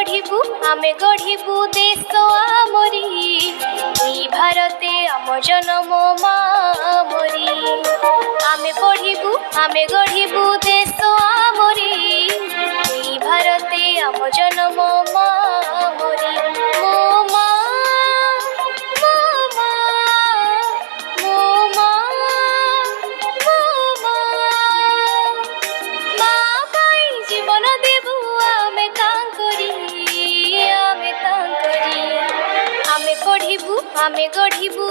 পঢ়িবু আমি গঢ়িবু দেশ আমরি এই ভারতে আম জনম মা আমরি আমি পঢ়িবু আমি গঢ়িবু দেশ আমরি এই ভারতে আম জনম মা আমরি মো মা মো মা মো মা মো মা মা পাই জীবন দেবু আমি কাঙ্করি আমি কাঙ্করি আমি পঢ়িবু আমি গঢ়িবু